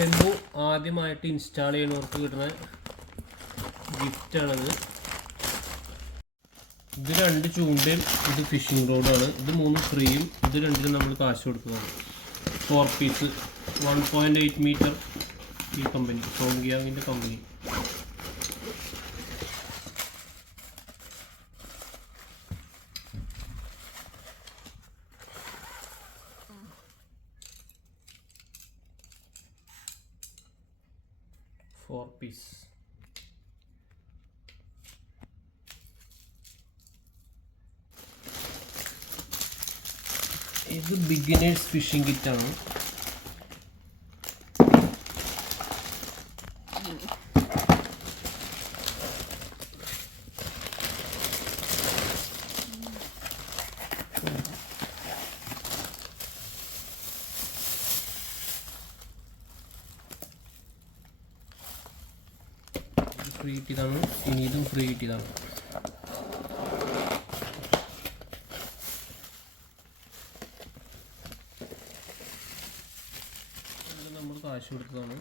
Tempo ആദ്യമായിട്ട് install ചെയ്യുന്നവർക്ക് കിട്ടുന്ന ഗിഫ്റ്റാണത് ഇത് രണ്ട് ചൂണ്ടയും ഇത് ഫിഷിംഗ് റോഡാണ് ഇത് മൂന്ന് ഫ്രീയും ഇത് രണ്ടിനും നമ്മൾ കാശ് കൊടുക്കുന്നതാണ് four piece one point eight meter ഈ കമ്പനി സോങ്കിയാങ്ങിന്റെ കമ്പനി ഫോർ പീസ് ഇത് ബിഗിനേഴ്സ് ഫിഷിംഗ് കിറ്റാണ് ഫ്രീ കിട്ടിയതാണ്. ഇനി ഇതും ഫ്രീ കിട്ടിയതാണ്. നമ്മൾ കാശ് കൊടുത്തതാണ്.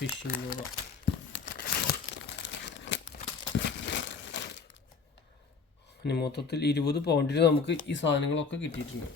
ഫിഷിംഗ് കൂടെ ഇനി മൊത്തത്തിൽ ഇരുപത് പൗണ്ടിന് നമുക്ക് ഈ സാധനങ്ങളൊക്കെ കിട്ടിയിട്ടുണ്ട്.